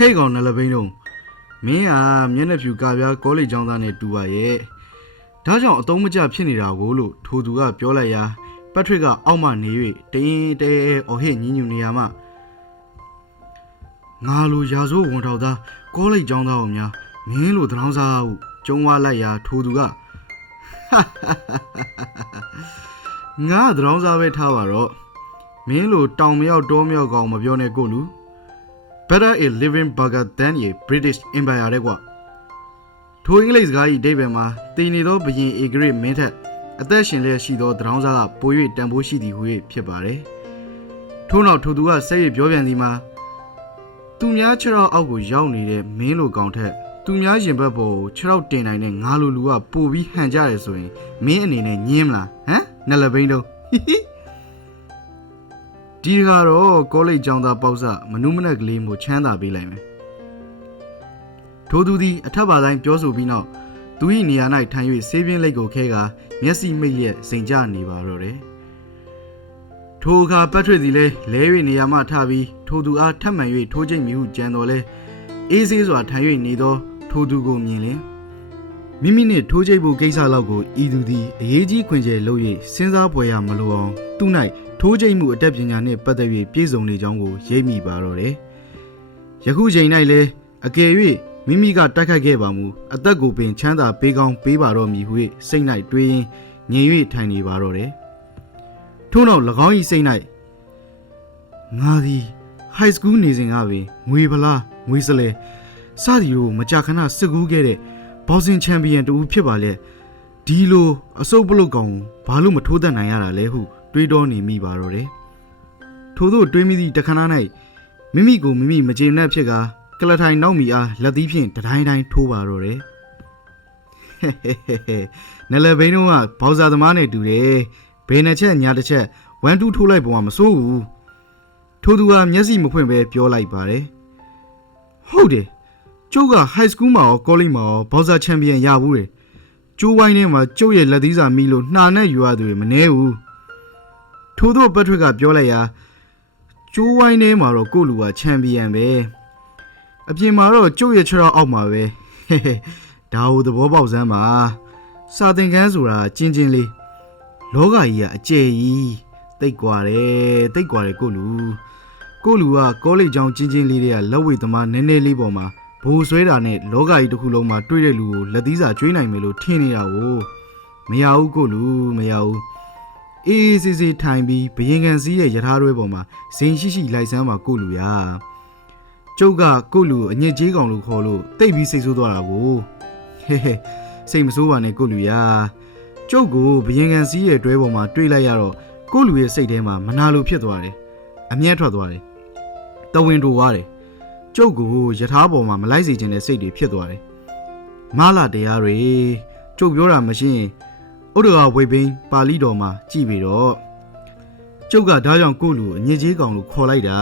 ဟဲ့ကောင်နလဘိန်းတော့မင်းဟာမျက်နှာဖြူကာပြားကောလိပ်ကျောင်းသားနဲ့တူပါရဲ့ဒါကြောင့်အတုံးမကျဖြစ်နေတာကိုလို့ထိုသူကပြောလိုက်ရာပက်ထရစ်ကအောက်မှနေ၍တရင်တဲအော်ဟစ်ညင်ညူနေရမှငါလိုရာဇိုးဝန်ထောက်သားကောလိပ်ကျောင်းသားအောင်များမင်းလိုသတောင်းစားဟုကျုံဝါလိုက်ရာထိုသူကငါသတောင်းစားပဲထားပါတော့မင်းလိုတောင်မြောက်တောမြောက်ကောင်မပြောနဲ့ကိုလူ better a living burger than a British Empire တဲ့ကွာထိုအင်္ဂလိပ်စကား၏အဓိပ္ပာယ်မှာတည်နေသောဘရင်အေဂရစ်မင်းထက်အသက်ရှင်လျက်ရှိသောသတောင်းစားကပို၍တန်ဖိုးရှိသည်ဟု၍ဖြစ်ပါတယ်ထို့နောက်ထိုသူကဆက်ရပြောပြန်သည်မှာသူများခြေထောက်အောက်ကိုရောက်နေတဲ့မင်းလိုကောင်ထက်သူများရင်ဘတ်ပေါ်ကိုခြေထောက်တင်နိုင်တဲ့ငါလိုလူကပိုပြီးဟန်ကြတယ်ဆိုရင်မင်းအနေနဲ့ညင်းမလားဟမ်နလဘိန်းတော့ဟိဟိ ဒီတကတော့ကောလိပ်ကျောင်းသားပေါ့စမနုမနက်ကလေးမျိုးချမ်းသာပေးလိုက်မယ်ထိုသူသည်အထက်ပါတိုင်းပြောဆိုပြီးနောက်သူ၏နေရာ၌ထိုင်၍ဆေးပြင်းလိတ်ကိုခဲကာမျက်စိမိတ်လျက်စိန်ကြနေပါတော့တယ်ထိုအခါပက်ထရစ်သည်လည်းလဲ၍နေရာမှထပြီးထိုသူအားထပ်မံ၍ထိုးချိတ်မိဟုကြံတော်လဲအေးဆေးစွာထိုင်၍နေသောထိုသူကိုမြင်လင်မိမိနှင့်ထိုးချိတ်ဖို့ကိစ္စလောက်ကိုဤသူသည်အရေးကြီးခွင့်ကျယ်လုပ်၍စဉ်းစားဖွယ်ရမလိုအောင်သူ၌ ထိုးချိတ်မှုအတတ်ပညာနှင့်ပတ်သက်၍ပြည့်စုံနေကြောင်းကိုရိပ်မိပါတော့တယ်။ယခုချိန်၌လည်းအကယ်၍မိမိကတိုက်ခိုက်ခဲ့ပါမူအသက်ကိုပင်ချမ်းသာပေးကောင်းပေးပါတော့မည်ဟု၍စိတ်၌တွေးရင်းငြိမ်၍ထိုင်နေပါတော့တယ်။ထို့နောက်၎င်း၏စိတ်၌ငါသည် high school နေစဉ်ကပင်ငွေဗလားငွေစလဲစသည်တို့မကြာခဏစစ်ကူးခဲ့တဲ့ဘောက်ဆင်ချန်ပီယံတူဖြစ်ပါလေဒီလိုအစုပ်ပလုတ်ကောင်ဘာလို့မထိုးတတ်နိုင်ရတာလဲဟု တွေးတောနေမိပါတော့တယ်ထို့သောတွေးမိသည့်တခဏ၌မိမိကိုမိမိမကျေနပ်ဖြစ်ကာကလထိုင်နောက်မီအားလက်သီးဖြင့်တတိုင်းတိုင်းထိုးပါတော့တယ်ဟဲ့ဟဲ့ဟဲ့ဟဲ့နယ်လယ်ဘိန်းတို့ကဘောက်စာသမားနဲ့တူတယ်ဘယ်နှချက်ညာတစ်ချက်ဝမ်တူးထိုးလိုက်ပုံကမစိုးဘူးထိုသူကမျက်စိမဖွင့်ပဲပြောလိုက်ပါတယ်ဟုတ်တယ်ကျုပ်က high school မှာရော college မှာရောဘောက်စာချန်ပီယံရဘူးတယ်ကျိုးဝိုင်းထဲမှာကျုပ်ရဲ့လက်သီးစာမိလို့နှာနဲ့ယူရသူတွေမနှဲဘူး ထို့သောပက်ထရစ်ကပြောလိုက်ရာကျိုးဝိုင်းထဲမှာတော့ကိုယ့်လူကချန်ပီယံပဲအပြင်မှာတော့ကျုပ်ရဲ့ခြေထောက်အောက်မှာပဲဟဲ့ဟဲ့ဒါဟိုသဘောပေါက်စမ်းပါစာသင်ခန်းဆိုတာကျင်းချင်းလေးလောကကြီးကအကျယ်ကြီးတိတ်กว่าတယ်တိတ်กว่าတယ်ကိုယ့်လူကိုယ့်လူကကောလိပ်ကျောင်းကျင်းချင်းလေးတွေကလက်ဝိတ်သမားနည်းနည်းလေးပေါ်မှာဘိုးဆွဲတာနဲ့လောကကြီးတစ်ခုလုံးမှာတွေ့တဲ့လူကိုလက်သီးစာကျွေးနိုင်မယ်လို့ထင်နေတာကိုမရဘူးကိုယ့်လူမရဘူး အေးအေးဆေးဆေးထိုင်ပြီးဘရင်ကန်စည်းရဲ့ယထာတွဲပေါ်မှာဇင်ရှိရှိလိုက်စမ်းပါကိုလူရကျုပ်ကကိုလူအညစ်ကြေးကောင်လို့ခေါ်လို့တိတ်ပြီးစိတ်ဆိုးသွားတာကိုဟဲဟဲစိတ်မဆိုးပါနဲ့ကိုလူရကျုပ်ကိုဘရင်ကန်စည်းရဲ့တွဲပေါ်မှာတွေးလိုက်ရတော့ကိုလူရဲ့စိတ်ထဲမှာမနာလိုဖြစ်သွားတယ်အမျက်ထွက်သွားတယ်တဝင်းတိုသွားတယ်ကျုပ်ကိုယထာပေါ်မှာမလိုက်စေချင်တဲ့စိတ်တွေဖြစ်သွားတယ်မလာတရားတွေကျုပ်ပြောတာမရှိရင် ဥဒ္ဒရာဝိဘင်းပါဠိတော်မှာကြည်ပြီတော့ကျုပ်ကဒါကြောင့်ကိုယ့်လူအညစ်ကြေးကောင်လို့ခေါ်လိုက်တာ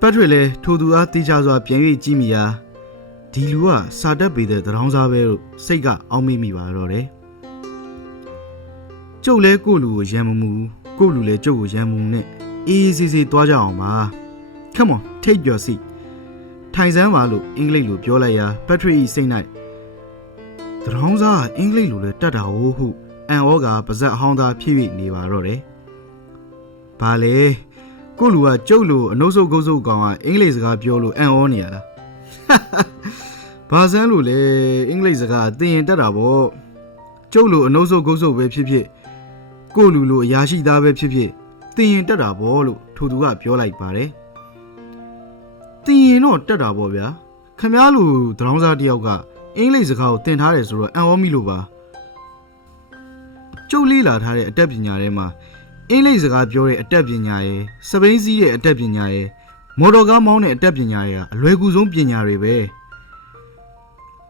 ပတ်ထွေလဲထိုသူအားတေးချစွာပြန်၍ကြည့်မိရာဒီလူကစာတက်ပေတဲ့သတောင်းစားပဲလို့စိတ်ကအောင်းမိမိပါတော့တယ်ကျုပ်လဲကိုယ့်လူကိုရံမမှုကိုယ့်လူလဲကျုပ်ကိုရံမှုနဲ့အေးအေးဆေးဆေးသွားကြအောင်ပါ Come on take your seat ထိုင်စမ်းပါလို့အင်္ဂလိပ်လိုပြောလိုက်ရာပတ်ထွေဤစိတ်၌ သတောင်းစားကအင်္ဂလိပ်လိုလဲတတ်တာဟုတ်ဟုအန်ဩကပါဇက်အဟောင်းသားဖြစ်၍နေပါတော့တယ်။ဘာလဲကိုလူကကျုပ်လိုအနှုတ်ဆုပ်ကုတ်ဆုပ်ကောင်ကအင်္ဂလိပ်စကားပြောလို့အန်ဩနေရလား။ဘာစမ်းလို့လဲအင်္ဂလိပ်စကားသင်ရင်တတ်တာပေါ့။ကျုပ်လိုအနှုတ်ဆုပ်ကုတ်ဆုပ်ပဲဖြစ်ဖြစ်ကိုလူလိုအရာရှိသားပဲဖြစ်ဖြစ်သင်ရင်တတ်တာပေါ့လို့ထိုသူကပြောလိုက်ပါတယ်။သင်ရင်တော့တတ်တာပေါ့ဗျာ။ခမားလူသတောင်းစားတယောက်က အင်္ဂလိပ်စကားကိုသင်ထားတယ်ဆိုတော့အံ့ဩမိလို့ပါကျုပ်လေးလာထားတဲ့အတတ်ပညာထဲမှာအင်္ဂလိပ်စကားပြောတဲ့အတတ်ပညာရယ်စပိန်စီးတဲ့အတတ်ပညာရယ်မော်တော်ကားမောင်းတဲ့အတတ်ပညာတွေကအလွယ်ကူဆုံးပညာတွေပဲ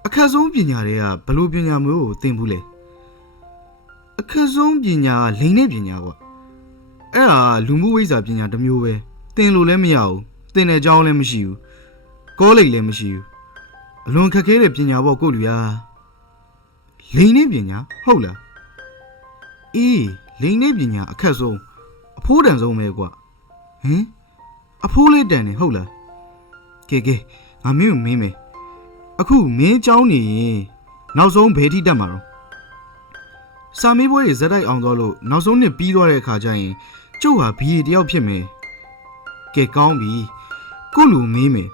အခက်ဆုံးပညာတွေကဘယ်လိုပညာမျိုးကိုသင်ဘူးလဲအခက်ဆုံးပညာကလိန်တဲ့ပညာကွာအဲ့ဒါလူမှုဝိဇ္ဇာပညာတစ်မျိုးပဲသင်လို့လည်းမရဘူးသင်တဲ့အကြောင်းလည်းမရှိဘူးကောလိပ်လည်းမရှိဘူး အလွန်ခက်ခဲတဲ့ပညာပေါ့ကိုလူရလိန်နဲ့ပညာဟုတ်လားအေးလိန်နဲ့ပညာအခက်ဆုံးအဖိုးတန်ဆုံးပဲကွာဟင်အဖိုးလေးတန်နေဟုတ်လားကဲကဲငါမင်းကိုမင်းမယ်အခုမင်းကြောင်းနေရင်နောက်ဆုံးဘယ်ထိတက်မှာတော့စာမေးပွဲတွေဇက်တိုက်အောင်သွားလို့နောက်ဆုံးနှစ်ပြီးသွားတဲ့အခါကျရင်ကျုပ်ဟာဘီတယောက်ဖြစ်မယ်ကဲကောင်းပြီကိုလူမင်းမယ်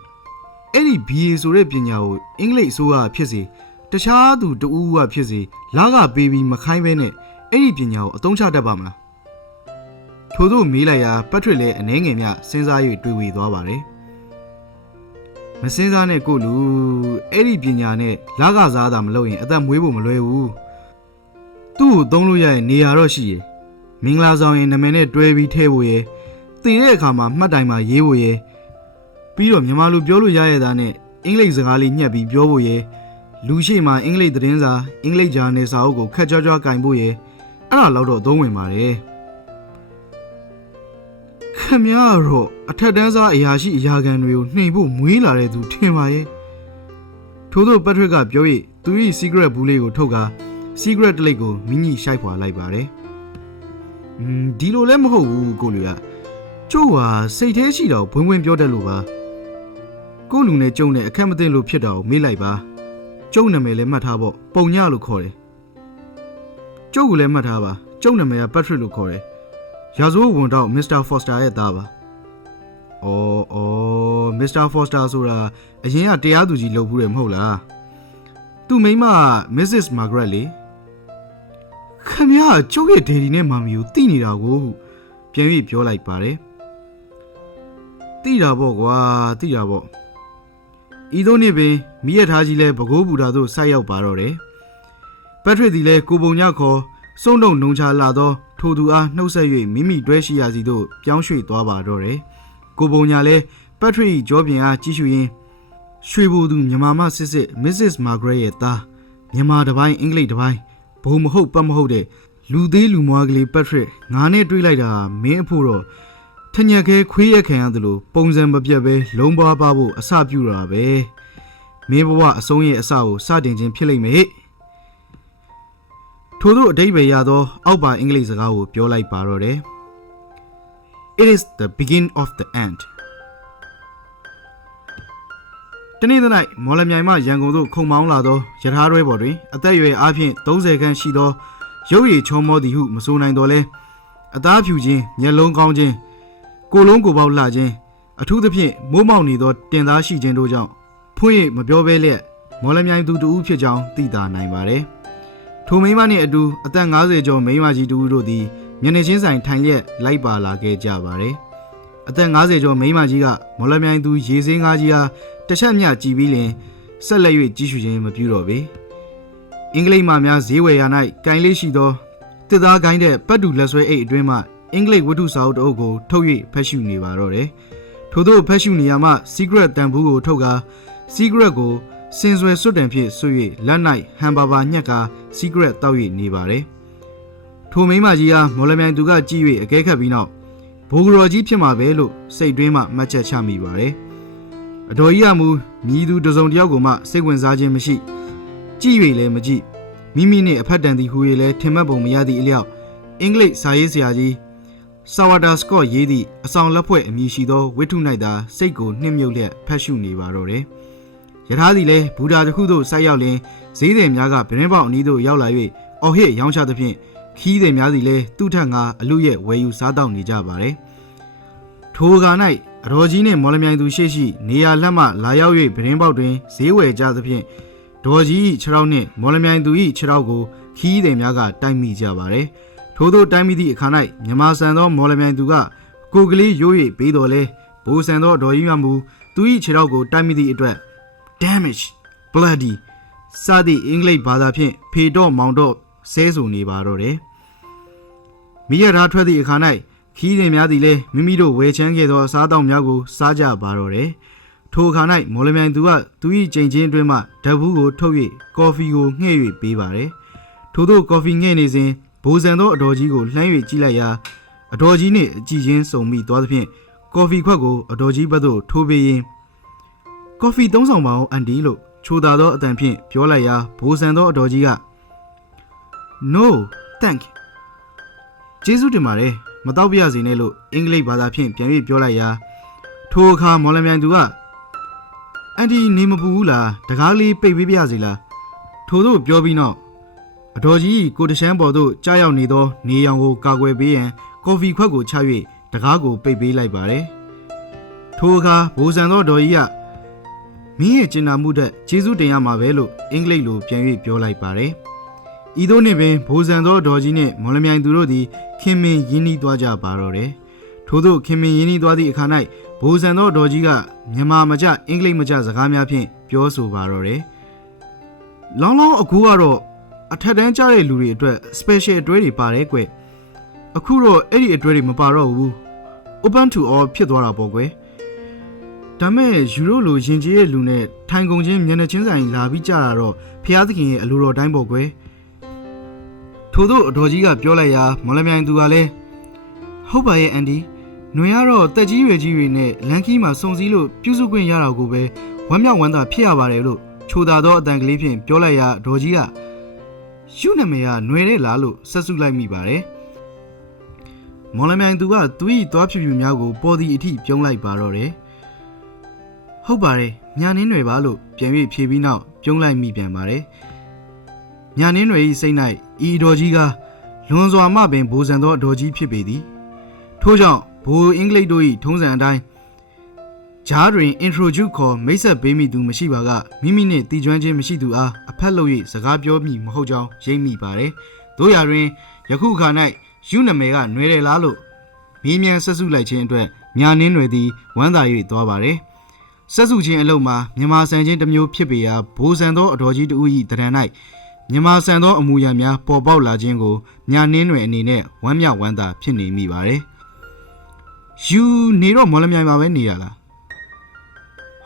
အဲ့ဒီဘီအေဆိုတဲ့ပညာကိုအင်္ဂလိပ်အစိုးရဖြစ်စေတခြားသူတဦးကဖြစ်စေလာကပေးပြီးမခိုင်းဘဲနဲ့အဲ့ဒီပညာကိုအသုံးချတတ်ပါမလားထို့သို့မေးလိုက်ရာပတ်ထရစ်လည်းအနှဲငယ်မြစဉ်းစား၍တွေးဝေသွားပါတယ်။မစဉ်းစားနဲ့ကိုလူအဲ့ဒီပညာနဲ့လာကစားတာမလုပ်ရင်အသက်မွေးဖို့မလွယ်ဘူး။သူ့ကိုသုံးလို့ရရင်နေရာတော့ရှိရယ်။မင်္ဂလာဆောင်ရင်နာမည်နဲ့တွဲပြီးထည့်ဖို့ရယ်။တည်တဲ့အခါမှာမှတ်တိုင်မှာရေးဖို့ရယ်။ ပြီးတော့မြန်မာလိုပြောလို့ရရတာနဲ့အင်္ဂလိပ်စကားလေးညှက်ပြီးပြောဖို့ရယ်။လူရှိမှအင်္ဂလိပ်သတင်းစာအင်္ဂလိပ်ဂျာနယ်စာအုပ်ကိုခက်ကြွကြွကင်ဖို့ရယ်။အဲ့ဒါတော့တော့သုံးဝင်ပါတယ်။ ခမရတော့အထက်တန်းစားအရာရှိအရာခံတွေကိုနှိမ်ဖို့မွေးလာတဲ့သူထင်ပါရဲ့ထို့သောပက်ထရစ်ကပြော၍သူ၏ secret ဘူးလေးကိုထုတ်ကာ secret တလိပ်ကိုမိညီရှိုက်ဖွာလိုက်ပါတယ်။음ဒီလိုလည်းမဟုတ်ဘူးကိုလူကကျို့ဟာစိတ်แท้ရှိတာကိုဘွင်းဘွင်းပြောတတ်လို့ပါ ကိုလူနဲ့ကျုံနဲ့အခက်မသိလို့ဖြစ်တာကိုမေးလိုက်ပါကျုံနာမည်လည်းမှတ်ထားပေါ့ပုံညလို့ခေါ်တယ်ကျုပ်ကလည်းမှတ်ထားပါကျုံနာမည်ကပက်ထရစ်လို့ခေါ်တယ်ရာဇဝတ်ဝန်တော့မစ္စတာဖော့စတာရဲ့သားပါ။အော်အော်မစ္စတာဖော့စတာဆိုတာအရင်ကတရားသူကြီးလုပ်ဘူးတယ်မဟုတ်လား။သူ့မိန်းမက Mrs. Margaret လေ။ခမရကျုပ်ရဲ့ဒေဒီနဲ့မာမီကိုတိနေတာကိုပြန်ပြီးပြောလိုက်ပါတယ်။တိတာပေါ့ကွာတိတာပေါ့။ ဤသို့နေ့ပင်မိရထားကြီးလဲဘကိုးဘူတာသို့ဆိုက်ရောက်ပါတော့တယ်။ပက်ထရစ်သည်လဲကိုပုံညခေါ်စုံတုံနှုံချလာသော ထိုသူအားနှုတ်ဆက်၍မိမိတွဲရှိရာစီသို့ပြောင်းရွှေ့သွားပါတော့တယ်။ကိုပုံညာလဲပက်ထရစ်ကြောပြင်အားကြည့်ရှုရင်းရွှေဘူသူမြန်မာမစစ်စစ် Mrs. Margaret ရဲ့သားမြန်မာတစ်ပိုင်းအင်္ဂလိပ်တစ်ပိုင်းဘုံမဟုတ်ပတ်မဟုတ်တဲ့လူသေးလူမွားကလေးပက်ထရစ်ငါနဲ့တွေးလိုက်တာမင်းအဖို့တော့ ထညက်ခဲခွေးရက်ခံရသလိုပုံစံမပြတ်ပဲလုံးပွားပါဖို့အစပြုတာပဲမင်းဘဝအဆုံးရဲ့အစကိုစတင်ခြင်းဖြစ်လိမ့်မယ်ဟဲ့ထို့သောအတိတ်ပဲရသော အောက်ပါအင်္ဂလိပ်စကားကိုပြောလိုက်ပါတော့တယ် It is the begin of the end တနေ့သ၌မော်လမြိုင်မှရန်ကုန်သို့ခုံမောင်းလာသောယထာတွဲပေါ်တွင်အသက်အရွယ်အားဖြင့်30ခန်းရှိသောရုပ်ရည်ချောမောသည်ဟုမဆိုနိုင်တော့လဲအသားဖြူခြင်းမျက်လုံးကောင်းခြင်း ကိုယ်လုံးကိုယ်ပေါက်လှခြင်းအထူးသဖြင့်မိုးမောက်နေသောတင်သားရှိခြင်းတို့ကြောင့်ဖွင့်ရမပြောဘဲလျက်မော်လမြိုင်သူတူဦးဖြစ်ကြောင်းသိသာနိုင်ပါတယ်ထိုမိန်းမနှင့်အတူအသက်50ကျော်မိန်းမကြီးတူတို့သည်မျက်နှာချင်းဆိုင်ထိုင်လျက်လိုက်ပါလာခဲ့ကြပါတယ်။အသက်50ကျော်မိန်းမကြီးကမော်လမြိုင်သူရေစင်းကားကြီးအားတစ်ချက်မျှကြည်ပြီးလင်ဆက်လက်၍ကြီးစုခြင်းမပြုတော့ပေ။အင်္ဂလိပ်မှများဈေးဝယ်ရာ၌ကင်လေးရှိသောတစ်သားကိုင်းတဲ့ပတ်တူလက်ဆွဲအိတ်အတွင်းမှ အင်္ဂလိပ်ဝတ္ထုစာအုပ်တစ်အုပ်ကိုထုတ်၍ဖတ်ရှုနေပါတော့တယ်။ထို့သောဖတ်ရှုနေရာမှ secret တန်ဘူးကိုထုတ်ကာ secret ကိုစင်ဆွယ်စွတ်တံဖြင့်ဆွ၍လက်၌ဟန်ပါပါညက်ကာ secret တောက်၍နေပါတယ်။ထိုမိန်းမကြီးအားမော်လမြိုင်သူကကြည့်၍အကဲခတ်ပြီးနောက်ဘိုးကတော်ကြီးဖြစ်မှာပဲလို့စိတ်တွင်းမှမှတ်ချက်ချမိပါတယ်။အတော်ကြီးကမူမြည်သူတစ်စုံတစ်ယောက်ကိုမှစိတ်ဝင်စားခြင်းမရှိကြည့်၍လည်းမကြည့်မိမိနှင့်အဖက်တန်သည်ဟူ၍လည်းထင်မှတ်ပုံမရသည့်အလျောက်အင်္ဂလိပ်စာရေးဆရာကြီး ဆာဝါတာစကော့ရေးသည့်အဆောင်လက်ဖွဲ့အမည်ရှိသောဝိထု၌သာစိတ်ကိုနှိမ့်မြုပ်လျက်ဖတ်ရှုနေပါတော့တယ်။ယထာသည်လည်းဘူတာတစ်ခုသို့ဆိုက်ရောက်လင်ဈေးသည်များကပြင်းပေါက်အနီးသို့ရောက်လာ၍အော်ဟစ်ရောင်းချသဖြင့်ခီးသည်များသည်လည်းသူ့ထက်ငါအလူရဲ့ဝယ်ယူစားတောက်နေကြပါသည်ထိုက၌အတော်ကြီးနှင့်မော်လမြိုင်သူရှိရှိနေရာလက်မှလာရောက်၍ပြင်းပေါက်တွင်ဈေးဝယ်ကြသဖြင့်ဒေါ်ကြီး၏ခြေထောက်နှင့်မော်လမြိုင်သူ၏ခြေထောက်ကိုခီးသည်များကတိုက်မိကြပါသည် ထို့သောတိုက်မိသည့်အခါ၌မြမဆန်သောမော်လမြိုင်သူကကိုယ်ကလေးရိုး၍ပေးတော်လဲဘိုးဆန်သောအတော်ကြီးမှမူသူ၏ခြေထောက်ကိုတိုက်မိသည့်အတွက် damage bloody စသည့်အင်္ဂလိပ်ဘာသာဖြင့်ဖေတော့မောင်တော့ဆဲဆိုနေပါတော့တယ်။မိရထားထွက်သည့်အခါ၌ခီးသည်များသည်လည်းမိမိတို့ဝယ်ချမ်းခဲ့သောအစားအသောက်များကိုစားကြပါတော့တယ်။ထိုအခါ၌မော်လမြိုင်သူကသူ၏ကြိမ်ချင်းအတွင်းမှဓာတ်ဘူးကိုထုတ်၍ကော်ဖီကိုငှဲ့၍ပေးပါတယ်။ထို့သောကော်ဖီငှဲ့နေစဉ် ဘိုးဆန်သောအတော်ကြီးကိုလှမ်း၍ကြည့်လိုက်ရာအတော်ကြီးနှင့်အကြည့်ချင်းစုံမိသွားသဖြင့်ကော်ဖီခွက်ကိုအတော်ကြီးဘက်သို့ထိုးပေးရင်းကော်ဖီသုံးဆောင်ပါအောင်အန်ဒီလို့ချိုသာသောအတန်ဖြင့်ပြောလိုက်ရာဘိုးဆန်သောအတော်ကြီးက No thank you ကျေးဇူးတင်ပါတယ်မတော့ပြရစေနဲ့လို့အင်္ဂလိပ်ဘာသာဖြင့်ပြန်ပြီးပြောလိုက်ရာထိုအခါမော်လမြိုင်သူကန်တီနေမပူဘူးလားတကားလေးပိတ်ပေးပြစီလားထို့သို့ပြောပြီးနောက် အတော်ကြီးကိုတရှမ်းပေါ်သို့ကြားရောက်နေသောနေရောင်ကိုကာကွယ်ပေးရန်ကော်ဖီခွက်ကိုချ၍တကားကိုပိတ်ပေးလိုက်ပါတယ်ထိုအခါဘိုးဆန်သောတော်ကြီးကမင်းရဲ့ကျင်နာမှုတဲ့ကျေးဇူးတင်ရမှာပဲလို့အင်္ဂလိပ်လိုပြန်၍ပြောလိုက်ပါတယ်ဤသို့နှင့်ပင်ဘိုးဆန်သောတော်ကြီးနှင့်မော်လမြိုင်သူတို့သည်ခင်မင်ရင်းနှီးသွားကြပါတော့တယ်ထို့သောခင်မင်ရင်းနှီးသွားသည့်အခါ၌ဘိုးဆန်သောတော်ကြီးကမြန်မာမကျအင်္ဂလိပ်မကျစကားများဖြင့်ပြောဆိုပါတော့တယ်လောင်းလောင်းအကူကတော့ အထက်တန်းကျတဲ့လူတွေအတွက် special အတွဲတွေပါတယ်ကွအခုတော့အဲ့ဒီအတွဲတွေမပါတော့ဘူး open to all ဖြစ်သွားတာပေါ့ကွယ်ဒါမဲ့ယူရိုလိုယဉ်ကျေးရဲ့လူနဲ့ထိုင်ကုန်ချင်းမျက်နှာချင်းဆိုင်လာပြီးကြတာတော့ဖျားသခင်ရဲ့အလိုတော်တိုင်းပေါ့ကွယ်ထို့သောအတော်ကြီးကပြောလိုက်ရာမော်လမြိုင်သူကလည်းဟုတ်ပါရဲ့အန်ဒီຫນွေကတော့တက်ကြီးရွယ်ကြီးတွေနဲ့လန်ကီးမှာစုံစည်းလို့ပြုစုခွင့်ရတာကိုပဲဝမ်းမြောက်ဝမ်းသာဖြစ်ရပါတယ်လို့ချိုသာသောအတန်ကလေးဖြင့်ပြောလိုက်ရာဒေါ်ကြီးက ယူနမေကຫນွေတဲ့လားလို့ဆက်စုလိုက်မိပါတယ်မော်လမြိုင်သူကသူ့ဤသွားဖြူဖြူများကိုပေါ်ဒီအထိပြုံးလိုက်ပါတော့တယ်ဟုတ်ပါတယ်ညာနင်းတွေပါလို့ပြန်၍ဖြေပြီးနောက်ပြုံးလိုက်မိပြန်ပါတယ်ညာနင်းတွေဤစိတ်၌ဤအတော်ကြီးကလွန်စွာမှပင်ဘိုးဆန်သောအတော်ကြီးဖြစ်ပေသည်ထို့ကြောင့်ဘိုးအင်္ဂလိပ်တို့၏ထုံးစံအတိုင်း ဂျားတွင် introduce ခေါ်မိတ်ဆက်ပေးမိသူမရှိပါကမိမိနှင့်တီကျွမ်းခြင်းမရှိသူအားအဖက်လုပ်၍စကားပြောမိမဟုတ်ကြောင်းရိပ်မိပါတယ်။တို့ရာတွင်ယခုအခါ၌ယူနမယ်ကຫນွေတယ်လားလို့မင်းမြန်ဆက်စုလိုက်ခြင်းအတွက်ညာနင်းတွေသည်ဝမ်းသာ၍သွားပါတယ်။ဆက်စုခြင်းအလုံးမှာမြန်မာဆန်ချင်းတစ်မျိုးဖြစ်ပေရာဘိုးဆန်သောအတော်ကြီးတူ၏တရံ၌မြန်မာဆန်သောအမူအရာများပေါ်ပေါက်လာခြင်းကိုညာနင်းတွေအနေနဲ့ဝမ်းမြောက်ဝမ်းသာဖြစ်နေမိပါတယ်။ယူနေတော့မော်လမြိုင်မှာပဲနေရလား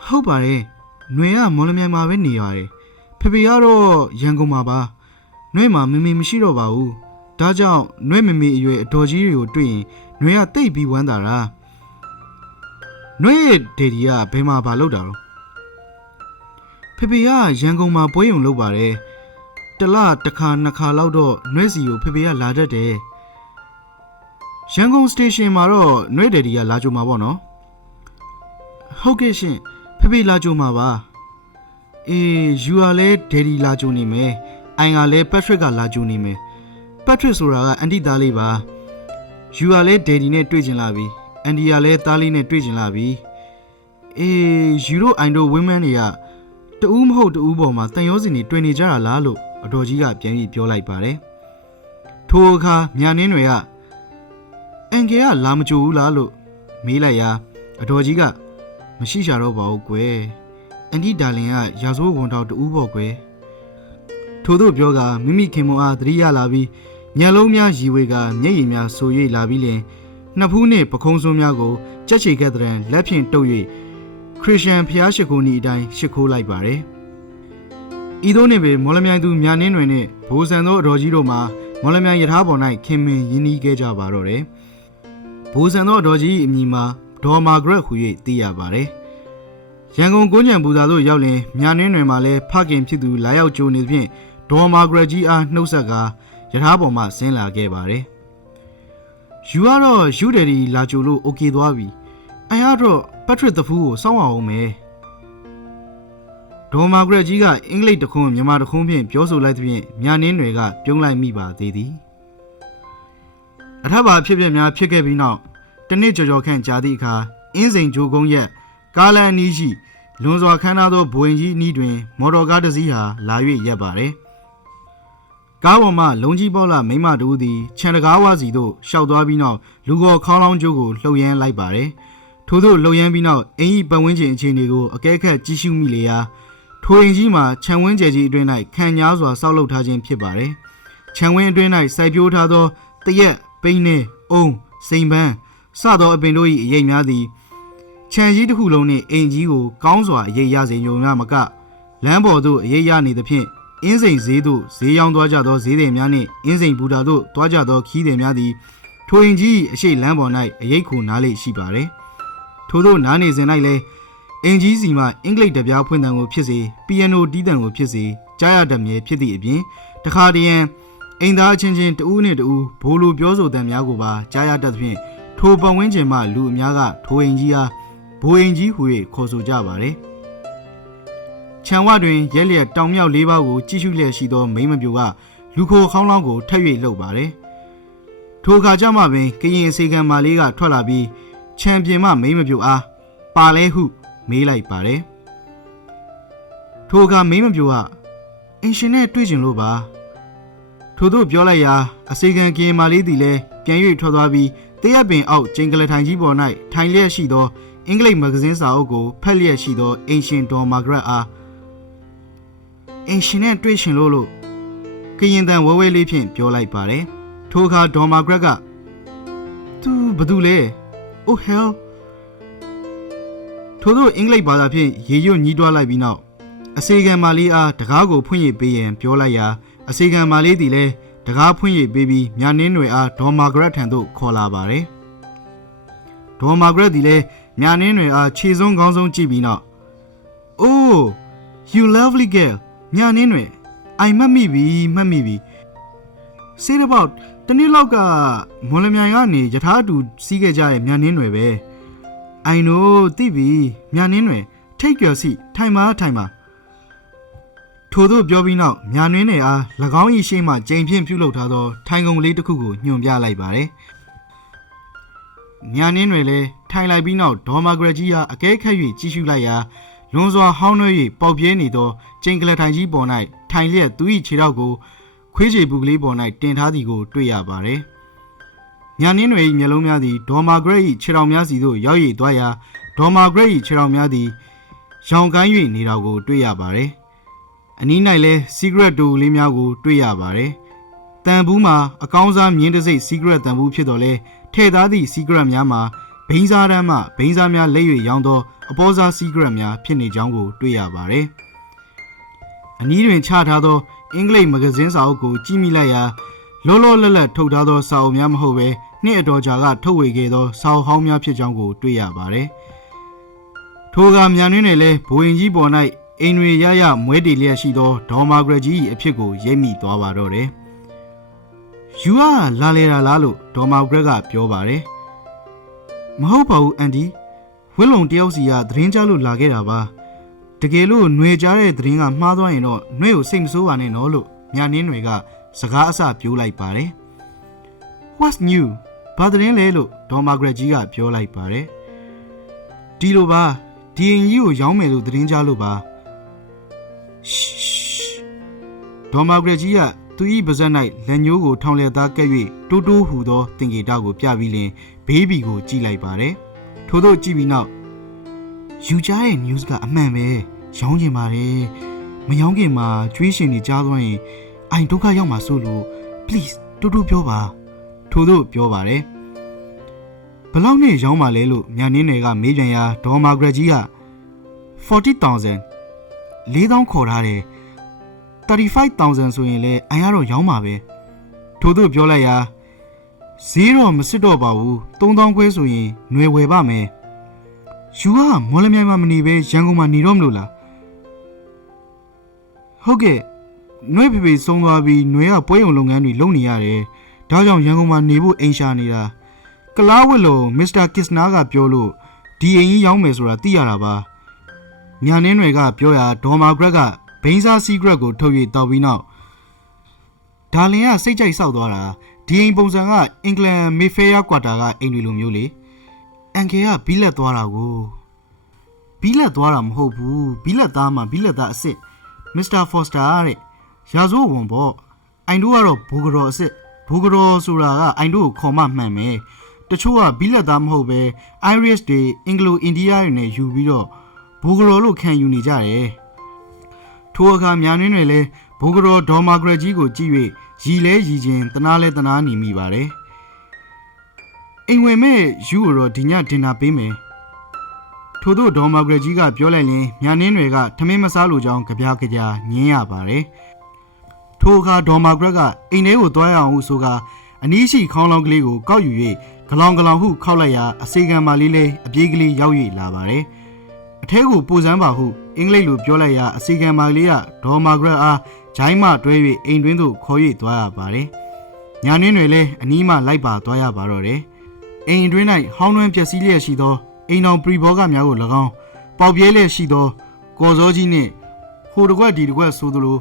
ဟုတ်ပါတယ်။နှွေကမော်လမြိုင်မှာပဲနေရတယ်။ဖဖေကတော့ရန်ကုန်မှာပါ။နှွေမှာမမေမရှိတော့ပါဘူး။ဒါကြောင့်နှွေမမေအရွယ်အတော်ကြီးတွေကိုတွေ့ရင်နှွေကတိတ်ပြီးဝမ်းသာတာ။နှွေဒေဒီကဘယ်မှာပါလောက်တာရော။ဖဖေကရန်ကုန်မှာပွဲရုံလုပ်ပါတယ်။တလတစ်ခါနှစ်ခါလောက်တော့နှွေစီကိုဖဖေကလာတတ်တယ်။ရန်ကုန်စတေရှင်မှာတော့နှွေဒေဒီကလာကြမှာပေါ့နော်။ဟုတ်ကဲ့ရှင်။ ဖေဖေလာကြမှာပါအေးယူကလည်းဒေဒီလာကြနေမယ်အိုင်ကလည်းပက်ထရစ်ကလာကြနေမယ်ပက်ထရစ်ဆိုတာကအန်တီသားလေးပါယူကလည်းဒေဒီနဲ့တွေ့ကျင်လာပြီအန်ဒီကလည်းသားလေးနဲ့တွေ့ကျင်လာပြီအေးယူတို့အိုင်တို့ဝင်းမန်းတွေကတူးမဟုတ်တူးပေါ်မှာတန်ရောစင်တွေတွေ့နေကြတာလားလို့အတော်ကြီးကပြန်ပြီးပြောလိုက်ပါတယ်ထိုအခါညာနင်းတွေကအန်ကယ်ကလာမကြိုဘူးလားလို့မေးလိုက်ရာအတော်ကြီးက မရှိရှာတော့ပါဘူးကွယ်အန်တီဒါလင်ကရာဇဝတ်ဝန်တော်တူပေါ့ကွယ်ထို့သောပြောကမိမိခင်မအားသတိရလာပြီးညလုံးများရီဝေကမျက်ရည်များဆို၍လာပြီးလင်နှစ်ဖူးနှင့်ပခုံးစွန်းများကိုကြက်ချေကက်တဲ့လက်ဖြင့်တုပ်၍ခရစ်ယာန်ဖျားရှိခိုးနီအတိုင်းရှ िख ိုးလိုက်ပါတယ်ဤသို့နှင့်ပင်မော်လမြိုင်သူမြာနင်းတွင်နှင့်ဘိုးဆန်သောအတော်ကြီးတို့မှာမော်လမြိုင်ယထာပေါ်၌ခင်မင်ရင်းနှီးခဲ့ကြပါတော့တယ်ဘိုးဆန်သောအတော်ကြီး၏အမည်မှာ ဒေါ်မာဂရက်ဟူ၍သိရပါတယ်။ရန်ကုန်ကိုညံပူဇာသို့ရောက်လင်မြာနင်းတွင်မှလည်းဖခင်ဖြစ်သူလာရောက်ကြိုနေဖြင့်ဒေါ်မာဂရက်ကြီးအားနှုတ်ဆက်ကရထားပေါ်မှဆင်းလာခဲ့ပါတယ်။ယူကတော့ယူတယ်ဒီလာကြိုလို့ okay သွားပြီ။အန်ရတော့ပတ်ထရစ်သဖူးကိုစောင့်အောင်မယ်။ဒေါ်မာဂရက်ကြီးကအင်္ဂလိပ်တခွန်းမြန်မာတခွန်းဖြင့်ပြောဆိုလိုက်သဖြင့်မြာနင်းတွေကပြုံးလိုက်မိပါသေးသည်အထပ်ပါဖြစ်ဖြစ်များဖြစ်ခဲ့ပြီးနောက် တနစ်ကြော်ကြော်ခန့်ကြာသည့်အခါအင်းစိန်ဂျိုကုန်းရက်ကားလန်အနီးရှိလွန်စွာခမ်းနားသောဘွင်ကြီးအနီးတွင် မော်တော်ကားတစ်စီးဟာလာ၍ရပ်ပါတယ်။ကားပေါ်မှလုံကြီးပေါ်လာမိမတူသည်ခြံတကားဝစီသို့ရှောက်သွားပြီးနောက်လူကော်ခေါင်းလောင်းကျိုးကိုလှုပ်ရမ်းလိုက်ပါတယ်။ထို့သို့လှုပ်ရမ်းပြီးနောက်အင်ကြီးပတ်ဝန်းကျင်အခြေအနေကိုအကဲခတ်ကြည့်ရှုမိလေရာထိုအိမ်ကြီးမှာခြံဝင်းကျယ်ကြီးအတွင်း၌ခံညားစွာဆောက်လုပ်ထားခြင်းဖြစ်ပါတယ်။ခြံဝင်းအတွင်း၌စိုက်ပျိုးထားသောတရက်ပိန်းနှင့်အုံစိန်ပန်း စသောအပင်တို့၏အရေးများသည်ခြံကြီးတစ်ခုလုံးနှင့်အိမ်ကြီးကိုကောင်းစွာအရေးရစေညုံများမကလမ်းပေါ်သို့အရေးရနေသဖြင့်အင်းစိန်ဈေးသို့ဈေးရောင်းသွားကြသောဈေးသည်များနှင့်အင်းစိန်ဘူတာသို့သွားကြသောခီးသည်များသည်ထိုအိမ်ကြီး၏အရှိတ်လမ်းပေါ်၌အရေးခုနားလေရှိပါသည်ထို့သောနားနေစဉ်၌လည်းအင်ကြီးစီမှအင်္ဂလိပ်တပြားဖွင့်တံကိုဖြစ်စေပီယနိုတီးတံကိုဖြစ်စေကြားရတတ်မြဲဖြစ်သည့်အပြင်တခါတည်းရန်အိမ်သားအချင်းချင်းတဦးနှင့်တဦးဘိုးလိုပြောဆိုတံများကိုပါကြားရတတ်သဖြင့် ထိုပတ်ဝန်းကျင်မှလူအများကထိုအိမ်ကြီးအားဘိုးအိမ်ကြီးဟူ၍ခေါ်ဆိုကြပါသည်ခြံဝတွင်ရဲလျက်တောင်မြောက်လေးပါးကိုကြည့်ရှုလျက်ရှိသောမိန်းမပြိုကလူခိုခေါင်းလောင်းကိုထပ်၍လှုပ်ပါတယ်။ထိုအခါကျမှပင်ကရင်အစီကံမာလေးကထွက်လာပြီးချန်ပီယံမှမိန်းမပြိုအားပါလဲဟု မေးလိုက်ပါတယ်။ထိုအခါမိန်းမပြိုကအင်ရှင်နဲ့တွေ့ကျင်လို့ပါ။ထို့သို့ပြောလိုက်ရာအစီကံကရင်မာလေးသည်လည်းပြန်၍ထွက်သွားပြီး တရက်ပင်အောက်ကျင်းကလထိုင်ကြီးပေါ်၌ထိုင်လျက်ရှိသောအင်္ဂလိပ်မဂ္ဂဇင်းစာအုပ်ကိုဖတ်လျက်ရှိသောအင်ရှင်ဒေါ်မာဂရက်အားအင်ရှင်နဲ့တွေ့ရှင်လို့လို့ကရင်တန်ဝဲဝဲလေးဖြင့်ပြောလိုက်ပါတယ်။ထိုအခါဒေါ်မာဂရက်ကသူဘာတူလဲ။ Oh hell ထို့သောအင်္ဂလိပ်ဘာသာဖြင့်ရေရွတ်ညီးတွားလိုက်ပြီးနောက်အစေခံမာလေးအားတကားကိုဖွင့်ရပေးရန်ပြောလိုက်ရာအစေခံမာလေးသည်လည်း တကားဖွင့်ရပေးပြီးမြနင်းတွေအားဒေါ်မာဂရက်ထံသို့ခေါ်လာပါတယ်။ဒေါ်မာဂရက်သည်လည်းမြနင်းတွေအားခြေစုံခေါင်းဆုံးကြည့်ပြီးနောက် Oh you lovely girl မြနင်းတွေအိုင်မတ်မိပြီမှတ်မိပြီ say about တနေ့လောက်ကမွန်လမြိုင်ကနေယထာတူစီးခဲ့ကြရဲ့မြနင်းတွေပဲ I know သိပြီမြနင်းတွေထိတ်ကျော်စီထိုင်ပါထိုင်ပါ ထို့သောပြောပြီးနောက်မြနင်းတွေအား၎င်း၏ရှေ့မှကြိမ်ဖြင့်ပြုလုပ်ထားသော ထိုင်ကုန်လေးတစ်ခုကိုညွှန်ပြလိုက်ပါတယ်မြနင်းတွေလည်းထိုင်လိုက်ပြီးနောက်ဒေါ်မာဂရက်ကြီးအားအကဲခတ်၍ကြည့်ရှုလိုက်ရာလွန်စွာဟောင်းနှွဲ၍ပေါက်ပြဲနေသောကျင်းကလထိုင်ကြီးပေါ်၌ထိုင်လျက်သူ၏ခြေထောက်ကိုခွေးချေပူကလေးပေါ်၌တင်ထားသည်ကိုတွေ့ရပါတယ်။ညာနင်းတွေ၏မျက်လုံးများသည်ဒေါ်မာဂရက်၏ခြေထောက်များစီသို့ရောက်ရည်သွားရာဒေါ်မာဂရက်၏ခြေထောက်များသည်ရောင်ကိုင်း၍နေတာကိုတွေ့ရပါတယ်။ အနီး၌လည်း secret တူလေးများကို တွေ့ရပါတယ်။တန်ဘူးမှာအကောင်းစားမြင်းတစိမ့် secret တန်ဘူးဖြစ်တော်လဲထဲ့သားသည့် secret များမှာဘိန်းစားတန်းမှဘိန်းစားများလက်၍ရောင်းသောအပေါ်စား secret များဖြစ်နေကြောင်းကိုတွေ့ရပါတယ်။အနီးတွင်ချထားသောအင်္ဂလိပ်မဂ္ဂဇင်းစာအုပ်ကိုကြည့်မိလိုက်ရာလောလောလတ်လတ်ထုတ်ထားသောစာအုပ်များမဟုတ်ဘဲနှစ်အတော်ကြာကထုတ်ဝေခဲ့သောစာအုပ်ဟောင်းများဖြစ်ကြောင်းကိုတွေ့ရပါတယ်။ထိုကမြန်တွင်လည်းဘိုရင်ကြီးပေါ်၌ အိမ်တွေရရမွဲတေလျက်ရှိသောဒေါ်မာဂရက်ကြီး၏အဖြစ်ကိုရိပ်မိသွားပါတော့တယ်။ "You ကလာလေတာလားလို့ဒေါ်မာဂရက်ကပြောပါတယ်။မဟုတ်ပါဘူးအန်ဒီဝင်းလုံတယောက်စီကသတင်းကြားလို့လာခဲ့တာပါ။တကယ်လို့ຫນွေကြားတဲ့သတင်းကမှားသွားရင်တော့ຫນွေကိုစိတ်မဆိုးပါနဲ့နော်လို့မြနင်းတွေကစကားအစပြောလိုက်ပါတယ်။ What's new ဘာသတင်းလဲလို့ဒေါ်မာဂရက်ကြီးကပြောလိုက်ပါတယ်။ဒီလိုပါဒီရင်ကြီးကိုရောင်းမယ်လို့သတင်းကြားလို့ပါ။ရှ် ဒေါ်မာဂရက်ကြီးကသူ၏ပါဇက်၌လက်ညိုးကိုထောင်လျက်သားကဲ့၍တိုးတိုးဟူသောတင်ကေတာကိုပြပြီးလင်ဘေးဘီကိုကြည့်လိုက်ပါတယ်။ထို့သောကြည့်ပြီးနောက်ယူကြားရဲ့ news ကအမှန်ပဲရောင်းကျင်ပါတယ်။မရောင်းခင်မှာကျွေးရှင်နေကြားသွားရင်အိုင်ဒုက္ခရောက်မှာစိုးလို့ please တိုးတိုးပြောပါထို့သောပြောပါတယ်။ဘယ်လောက်နဲ့ရောင်းပါလဲလို့ညာနင်းတွေကမေးပြန်ရာဒေါ်မာဂရက်ကြီးက40000 4000ခေါ်ထားတယ်35000ဆိုရင်လည်းအိုင်ကတော့ရောင်းပါပဲထို့သောပြောလိုက်ရာဈေးတော့မစစ်တော့ပါဘူး3000ခွဲဆိုရင်ຫນွေဝယ်ပါမယ်ယူကမော်လမြိုင်မှာမနေပဲရန်ကုန်မှာနေတော့မလို့လားဟုတ်ကဲ့ຫນွေဖေဖေဆုံးသွားပြီးຫນွေကပွဲရုံလုပ်ငန်းတွေလုပ်နေရတယ်ဒါကြောင့်ရန်ကုန်မှာနေဖို့အိမ်ရှာနေတာကလားဝက်လုံးမစ္စတာကစ်နာကပြောလို့ဒီအိမ်ကြီးရောင်းမယ်ဆိုတာသိရတာပါ ညာနင်းတွေကပြောရာဒေါ်မာဂရက်ကဘိန်းစားစီဂရက်ကိုထုတ်၍တောက်ပြီးနောက်ဒါလင်ကစိတ်ကြိုက်ဆောက်သွားတာဒီအိမ်ပုံစံကအင်္ဂလန်မေဖေးယားကွာတာကအိမ်တွေလိုမျိုးလေအန်ကေကဘီလက်သွားတာကိုဘီလက်သွားတာမဟုတ်ဘူးဘီလက်သားမှာဘီလက်သားအစ်စ်မစ္စတာဖော့စတာတဲ့ရာဇဝတ်ဝန်ပေါ့အိုင်တို့ကတော့ဘူဂရော်အစ်စ်ဘူဂရော်ဆိုတာကအိုင်တို့ကိုခေါ်မှမှန်မယ်တချို့ကဘီလက်သားမဟုတ်ပဲ Irish တွေအင်္ဂလိုအိန္ဒိယတွေနဲ့ယူပြီးတော့ ဘူဂရော်လို့ခံယူနေကြတယ်ထိုအခါမြန်နင်းတွေလည်းဘူဂရော်ဒေါ်မာဂရက်ကြီးကိုကြည့်၍ရီလဲရီချင်းတနာလဲတနာနေမိပါတယ်အိမ်ဝင်မဲ့ယူကိုတော့ဒီညဒင်နာပေးမယ်ထို့သောဒေါ်မာဂရက်ကြီးကပြောလိုက်ရင်မြန်နင်းတွေကထမင်းမစားလိုကြောင်းကြပြားကြပြားညင်းရပါတယ်ထိုအခါဒေါ်မာဂရက်ကအိမ်ထဲကိုတွားရအောင်ဟုဆိုကာအနီးရှိခေါင်းလောင်းကလေးကိုကောက်ယူ၍ဂလောင်ဂလောင်ဟုခောက်လိုက်ရာအစေခံမလေးလေးအပြေးကလေးရောက်၍လာပါတယ် အထဲကိုပိုစမ်းပါဟုအင်္ဂလိပ်လိုပြောလိုက်ရာအစေခံမလေးကဒေါ်မာဂရက်အားဂျိုင်းမှတွဲ၍အိမ်တွင်းသို့ခေါ်၍သွားရပါတယ်ညာနင်းတွေလည်းအနီးမှလိုက်ပါသွားရပါတော့တယ်အိမ်အတွင်း၌ဟောင်းတွင်းပျက်စီးလျက်ရှိသောအိမ်တော်ပရီဘောကများကို၎င်းပေါက်ပြဲလျက်ရှိသောကော်စောကြီးနှင့်ဟိုတစ်ကွက်ဒီတစ်ကွက်ဆိုသလို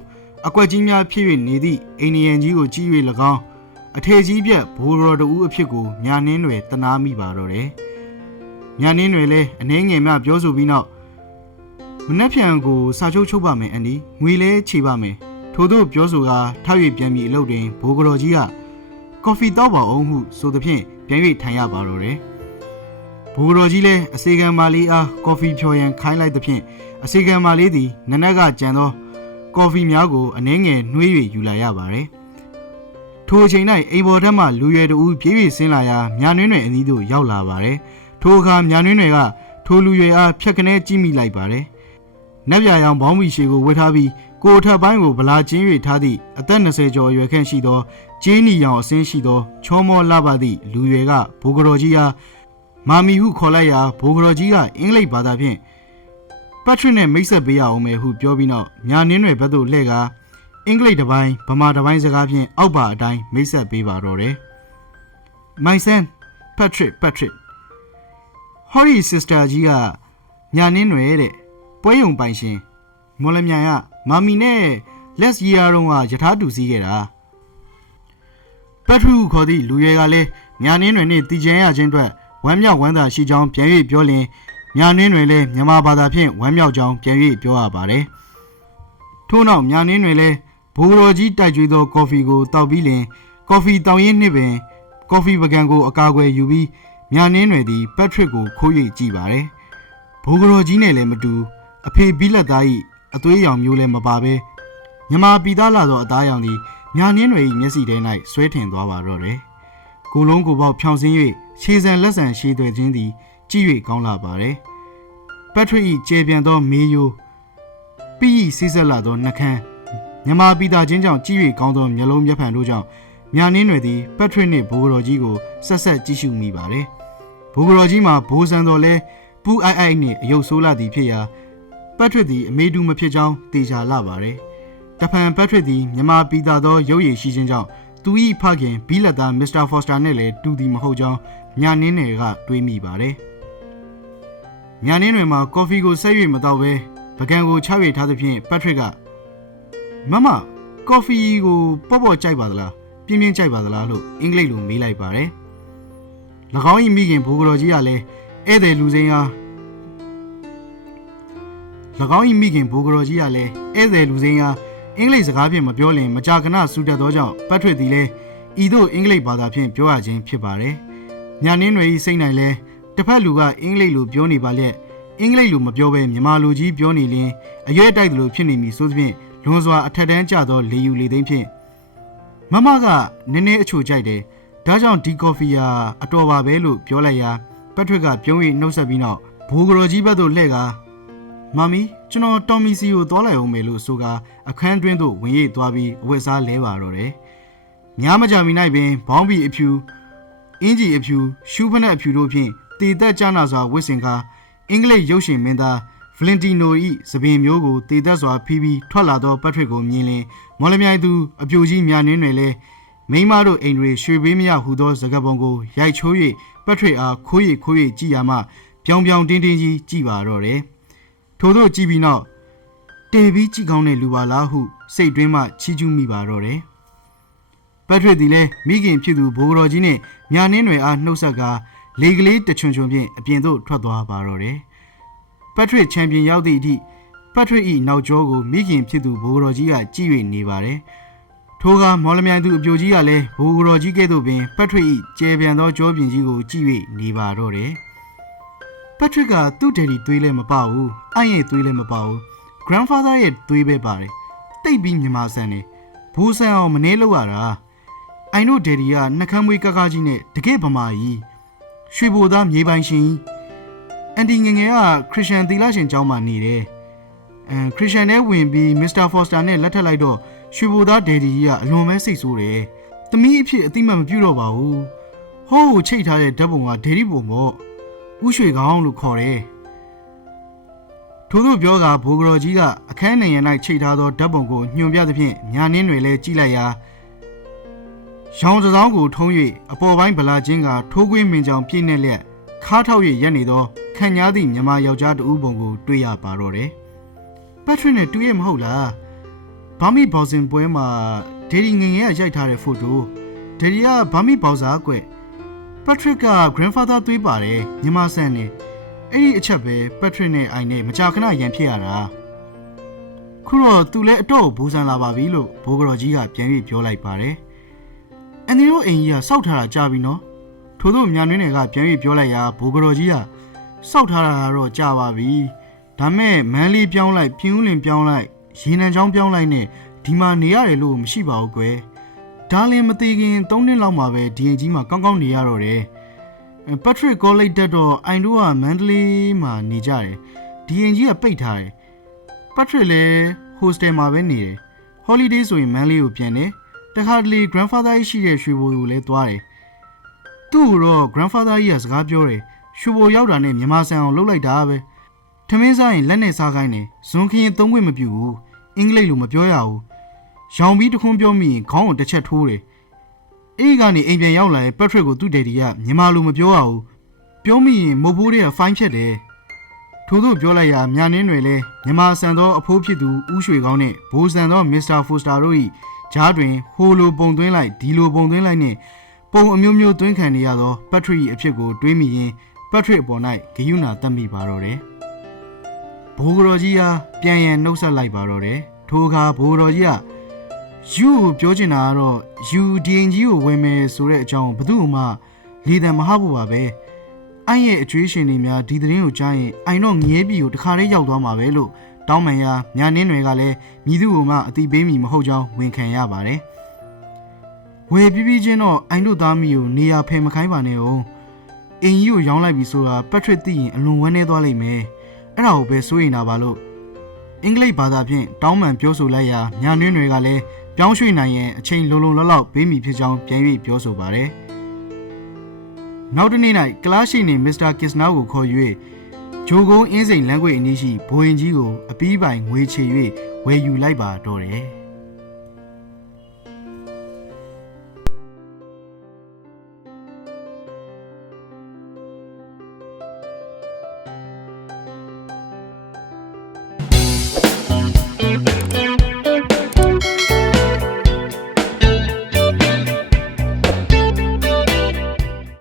အကွက်ကြီးများဖြစ်၍နေသည့်အိန္ဒိယန်ကြီးကိုကြည့်၍၎င်းအထည်ကြီးပြက်ဘိုးတော်တူအဖြစ်ကိုညာနှင်းတွေတနာမိပါတော့တယ်။ ညာနှင်းတွေလည်းအနှင်းငယ်များပြောဆိုပြီးနောက်မနှက်ဖြန်ကိုစာချုပ်ချုပ်ပါမယ်အန်ဒီငွေလဲချေပါမယ်ထို့သောပြောဆိုကာထောက်၍ပြန်ပြီးအလုပ်တွင်ဘိုးကတော်ကြီးကကော်ဖီတောက်ပါအောင်ဟုဆိုသဖြင့်ပြန်၍ထိုင်ရပါတော့တယ်။ဘိုးကတော်ကြီးလည်းအစီကံမာလေးအားကော်ဖီဖြော်ရန်ခိုင်းလိုက်သဖြင့်အစီကံမာလေးသည်နနက်ကကြံသောကော်ဖီများကိုအနှင်းငယ်နှွေး၍ယူလာရပါတယ်။ထိုအချိန်၌အိမ်ပေါ်ထက်မှလူရွယ်တူပြေးပြေးဆင်းလာရာမြာနွင်းတွေအနီးသို့ရောက်လာပါတယ်။ ထိုအခါမြာနွင်းတွေကထိုလူရွယ်အားဖြတ်ကနေကြည့်မိလိုက်ပါတယ်။နက်ပြရောင်ဘောင်းမီရှည်ကိုဝတ်ထားပြီးကိုယ်ထက်ပိုင်းကိုဗလာချင်း၍ထားသည့်အသက်20ကျော်အရွယ်ခန့်ရှိသောကျင်းနီရောင်အစင်းရှိသောချောမောလှပသည့်လူရွယ်ကဘိုးကတော်ကြီးအားမာမီဟုခေါ်လိုက်ရာဘိုးကတော်ကြီးကအင်္ဂလိပ်ဘာသာဖြင့်ပတ်ထရစ်နဲ့မိတ်ဆက်ပေးရအောင်မယ်ဟုပြောပြီးနောက်ညာနင်းတွေဘက်သို့လှည့်ကာအင်္ဂလိပ်တစ်ပိုင်းဗမာတစ်ပိုင်းစကားဖြင့်အောက်ပါအတိုင်းမိတ်ဆက်ပေးပါတော့တယ်။ My son Patrick Patrick Holly sister ကြီးကညာနင်းတွေတဲ့ပွဲရုံပိုင်ရှင်မော်လမြိုင်ကမာမီနဲ့လက်စရီယာတော့ကယထာတူစီးခဲ့တာပတ်ထရူခေါ်သည့်လူရဲကလည်းညာနင်းတွေနဲ့တည်ကျဲရခြင်းအတွက်ဝမ်းမြောက်ဝမ်းသာရှိကြောင်းပြန်၍ပြောလျင်ညာနင်းတွေလည်းမြန်မာဘာသာဖြင့်ဝမ်းမြောက်ကြောင်းပြန်၍ပြောရပါတယ်။ထို့နောက်ညာနင်းတွေလည်းဘိုးတော်ကြီးတိုက်ကြွေးသောကော်ဖီကိုတောက်ပြီးလင်ကော်ဖီတောင်းရင်းနှစ်ပင်ကော်ဖီပကံကိုအကာအကွယ်ယူပြီး ညာနင်းတွေသည်ပက်ထရစ်ကိုခိုး၍ကြည့်ပါတယ်။ဘိုးတော်ကြီးနဲ့လည်းမတူအဖေဘီလက်သား၏အသွေးရောင်မျိုးလည်းမပါဘဲမြန်မာပြည်သားလာသောအသားရောင်သည်ညာနင်းတွေ၏မျက်စိထဲ၌ဆွဲထင်သွားပါတော့တယ်။ကိုလုံးကိုပေါက်ဖြောင်ဆင်း၍ခြေစံလက်စံရှည်သွဲခြင်းသည်ကြည့်၍ကောင်းလာပါတယ်။ပက်ထရစ်၏ကျေပြန်သောမေးယိုပြီး၏ဆိဆက်လာသောနှကန်းမြမာပီတာချင်းကြောင့်ကြည့်၍ကောင်းသောမျက်လုံးမျက်ဖန်တို့ကြောင့်မြာနင်းတွေသည်ပက်ထရစ်နှင့်ဘိုးတော်ကြီးကိုဆက်ဆက်ကြည့်ရှုမိပါတယ်။ ဘိုးတော်ကြီးမှာဘိုးဆန်တော်လဲပူအိုက်အိုက်နှင့်အယုတ်ဆိုးလာသည်ဖြစ်ရာပက်ထရစ်သည်အမေတူမဖြစ်ကြောင်းတေချာလာပါတယ်။တဖန်ပက်ထရစ်သည်မြမာပီတာသောရုပ်ရည်ရှိခြင်းကြောင့်သူ၏ဖခင်ဘီလက်သားမစ္စတာဖော်စတာနှင့်လည်းတူသည်မဟုတ်ကြောင်းညာနင်းတွေကတွေးမိပါတယ်။ညာနင်းတွေမှာကော်ဖီကိုဆက်၍မတော့ပဲပကံကိုချ၍ထားသဖြင့်ပက်ထရစ်ကမမကော်ဖီကိုပေါ့ပေါ့ကြိုက်ပါသလားပြင်းပြင်းကြိုက်ပါသလားလို့အင်္ဂလိပ်လိုမေးလိုက်ပါတယ်၎ င်း၏မိခင်ဘိုးကတော်ကြီးကလည်းဧည့်သည်လူစိမ်းအား၎င်း၏မိခင်ဘိုးကတော်ကြီးကလည်းဧည့်သည်လူစိမ်းအားအင်္ဂလိပ်စကားဖြင့်မပြောလင်မကြာခဏစူတက်သောကြောင့်ပက်ထရစ်သည်လည်းဤသို့အင်္ဂလိပ်ဘာသာဖြင့်ပြောရခြင်းဖြစ်ပါတယ်ညာနင်းတွေ၏စိတ်၌လည်းတစ်ဖက်လူကအင်္ဂလိပ်လိုပြောနေပါလျက်အင်္ဂလိပ်လိုမပြောဘဲမြန်မာလိုကြီးပြောနေလင်အရွက်တိုက်သလိုဖြစ်နေပြီဆိုသဖြင့်လွန်စွာအထက်တန်းကျသောလေယူလေသိမ်းဖြင့်မမကနည်းနည်းအချိုကြိုက်တယ် ဒါကြောင့်ဒီကော်ဖီယာအတော်ပါပဲလို့ပြောလိုက်ရာပက်ထရစ်ကပြုံး၍နှုတ်ဆက်ပြီးနောက်ဘိုးကတော်ကြီးဘက်သို့လှည့်ကာမမီကျွန်တော်တော်မီစီကိုသွားလိုက်အောင်မယ်လို့ဆိုကာအခန်းတွင်းသို့ဝင်ရိပ်သွားပြီးအဝတ်စားလဲပါတော့တယ်ညမကြမီ၌ပင်ဘောင်းဘီအဖြူအင်ဂျီအဖြူရှူးဖနက်အဖြူတို့ဖြင့်တည်သက်ကြနာစွာဝတ်ဆင်ကာအင်္ဂလိပ်ရုပ်ရှင်မင်းသားဗလင်တီနို၏သပင်မျိုးကိုတည်သက်စွာဖီးပြီးထွက်လာသောပက်ထရစ်ကိုမြင်လင်မော်လမြိုင်သူအပြိုကြီးမြာနင်းတွေလည်း မိန်းမတို့အိမ်တွေရွှေပေးမရဟူသောစကားပုံကိုရိုက်ချိုး၍ပက်ထရစ်အားခိုးရခိုးရကြည့်ရမှပြောင်ပြောင်တင်းတင်းကြီးကြည့်ပါတော့တယ်ထို့သောကြည့်ပြီးနောက်တေပြီးကြည့်ကောင်းတဲ့လူပါလားဟုစိတ်တွင်းမှချီးကျူးမိပါတော့တယ်ပက်ထရစ်သည်လည်းမိခင်ဖြစ်သူဘိုးတော်ကြီးနှင့်မြာနင်းတွေအားနှုတ်ဆက်ကာလေကလေးတချွန်ချွန်ဖြင့်အပြင်သို့ထွက်သွားပါတော့တယ်။ပက်ထရစ်ချန်ပီယံရောက်သည့်အထိပက်ထရစ်၏နောက်ကျောကိုမိခင်ဖြစ်သူဘိုးတော်ကြီးကကြည့်၍နေပါတယ်။ ထိုကမော်လမြိုင်သူအပြိုကြီးကလည်းဘိုးတော်ကြီးကဲ့သို့ပင်ပက်ထရစ်၏ကျဲပြန်သောကြောပြင်ကြီးကိုကြည့်၍နေပါတော့တယ်။ပက်ထရစ်ကသူ့ဒယ်ဒီသွေးလည်းမပါဘူး။အန့်ရဲ့သွေးလည်းမပါဘူး။ grandfather ရဲ့သွေးပဲပါတယ်။တိတ်ပြီးမြမာဆန်တယ်။ဘိုးဆန်အောင်မနှဲလောက်ရတာ။အိုင်တို့ဒယ်ဒီကနှကမ်းမွေးကကားကြီးနဲ့တကယ်ဗမာကြီး။ရွှေဘိုသားမြေပိုင်ရှင်ကြီးအန်တီငယ်ငယ်ကခရစ်ယာန်သီလရှင်ကျောင်းမှာနေတယ်။အဲခရစ်ယာန်နဲ့ဝင်ပြီးမစ္စတာဖော်စတာနဲ့လက်ထပ်လိုက်တော့ ရွှေဘိုသားဒယ်ဒီကြီးကအလွန်ပဲစိတ်ဆိုးတယ်။သမီးအဖြစ်အတိမတ်မပြုတော့ပါဘူး။ဟိုးကိုချိတ်ထားတဲ့ဓာတ်ပုံကဒယ်ဒီပုံပေါ့။ဥရွှေကောင်းလို့ခေါ်တယ်။ထို့သောပြောကဘိုးကတော်ကြီးကအခန်းနေရ၌ချိတ်ထားသောဓာတ်ပုံကိုညွှန်ပြသဖြင့်ညာနင်းတွေလည်းကြည့်လိုက်ရာရောင်စစောင်းကိုထုံး၍အပေါ်ပိုင်းဗလာချင်းကထိုးကွင်းမင်ကြောင်ပြည့်နေလျက်ခါထောက်၍ရက်နေသောခံညားသည့်မြမယောက်ျားတဦးပုံကိုတွေ့ရပါတော့တယ်ပတ်ထရစ်နဲ့တူရဲ့မဟုတ်လား ဘာမီဘောက်ဆင်ပွဲမှာဒေဒီငယ်ငယ်ကရိုက်ထားတဲ့ဖိုတိုဒေဒီကဘာမီဘောက်ဆာကွပတ်ထရစ်က grandfather သွေးပါတယ်ညီမဆန်နေအဲ့ဒီအချက်ပဲပတ်ထရစ်နဲ့အိုင်နဲ့မကြာခဏရန်ဖြစ်ရတာခုတော့သူလည်းအတော့ဘူဆန်လာပါပြီလို့ဘိုးကတော်ကြီးကပြန်ပြီးပြောလိုက်ပါတယ်အန်ဒီတို့အိမ်ကြီးကစောက်ထားတာကြာပြီနော်ထို့သောမြန်နွင်းတွေကပြန်ပြီးပြောလိုက်ရာဘိုးကတော်ကြီးကစောက်ထားတာကတော့ကြာပါပြီဒါမဲ့မန်းလေးပြောင်းလိုက်ပြင်းဦးလင်ပြောင်းလိုက် ရေနံချောင်းပြောင်းလိုက်နဲ့ဒီမှာနေရတယ်လို့မရှိပါဘူးကွယ်ဒါလင်မသေးခင်၃နှစ်လောက်မှပဲဒီရင်ကြီးမှာကောင်းကောင်းနေရတော့တယ်ပက်ထရစ်ကောလိပ်တက်တော့အိုင်တို့ကမန္တလေးမှာနေကြတယ်ဒီရင်ကြီးကပိတ်ထားတယ်ပက်ထရစ်လည်းဟိုစတယ်မှာပဲနေတယ်ဟော်လီဒေးဆိုရင်မန်းလေးကိုပြန်တယ်တခါတလေ grandfather ကြီးရှိတဲ့ရွှေဘိုကိုလည်းသွားတယ်သူ့ကိုတော့ grandfather ကြီးကစကားပြောတယ်ရွှေဘိုရောက်တာနဲ့မြန်မာဆန်အောင်လှုပ်လိုက်တာပဲထမင်းစားရင်လက်နဲ့စားခိုင်းတယ်ဇွန်ခရင်သုံးခွင့်မပြုဘူး အင်္ဂလိပ်လိုမပြောရဘူးရောင်ပြီးတခွန်းပြောမိရင်ခေါင်းကိုတစ်ချက်ထိုးတယ်အဲ့ဒီကနေအိမ်ပြန်ရောက်လာရင်ပက်ထရစ်ကိုသူ့ဒယ်ဒီကမြန်မာလိုမပြောရဘူးပြောမိရင်မုတ်ဖိုးတွေကဖိုင်းဖြတ်တယ်ထို့သို့ပြောလိုက်ရာမြနင်းတွေလဲမြန်မာဆန်သောအဖိုးဖြစ်သူဦးရွှေကောင်းနဲ့ဘိုးဆန်သောမစ္စတာဖိုစတာတို့၏ဂျားတွင်ဟိုလိုပုံသွင်းလိုက်ဒီလိုပုံသွင်းလိုက်နှင့်ပုံအမျိုးမျိုးသွင်းခံနေရသောပက်ထရစ်၏အဖြစ်ကိုတွေးမိရင်ပက်ထရစ်အပေါ်၌ဂယုဏတတ်မိပါတော့တယ် ဘိုးကတော်ကြီးဟာပြန်ရန်နှုတ်ဆက်လိုက်ပါတော့တယ်ထိုအခါဘိုးတော်ကြီးကယူကိုပြောချင်တာကတော့ယူဒီအင်ကြီးကိုဝင်မယ်ဆိုတဲ့အကြောင်းဘယ်သူမှလေတံမဟဘူးပါပဲအိုင်ရဲ့အကျွေးရှင်တွေများဒီသတင်းကိုကြားရင်အိုင်တော့ငရဲပြည်ကိုတခါတည်းရောက်သွားမှာပဲလို့တောင်းပန်ရာညာနင်းတွေကလည်းမြည်သူ့ကိုမှအတိပေးမိမဟုတ်ကြောင်းဝန်ခံရပါတယ်ဝယ်ပြီးပြီးချင်းတော့အိုင်တို့သားမီကိုနေရာဖယ်မခိုင်းပါနဲ့ဦးအင်ကြီးကိုရောင်းလိုက်ပြီဆိုတာပက်ထရစ်သိရင်အလွန်ဝမ်းနည်းသွားလိမ့်မယ် အဲ့ဒါကိုပဲစိုးရိမ်တာပါလို့အင်္ဂလိပ်ဘာသာဖြင့်တောင်းပန်ပြောဆိုလိုက်ရာညာနွင်းတွေကလည်းပြောင်းရွှေ့နိုင်ရင်အချိန်လုံလုံလောက်လောက်ပေးမိဖြစ်ကြောင်းပြန်၍ပြောဆိုပါတယ်။နောက်တစ်နေ့၌ကလားရှိနေမစ္စတာကစ်နာကိုခေါ်၍ဂျိုကုန်းအင်းစိန်လမ်းကွေအနီးရှိဘိုရင်ကြီးကိုအပီးပိုင်ငွေချေ၍ဝယ်ယူလိုက်ပါတော့တယ်။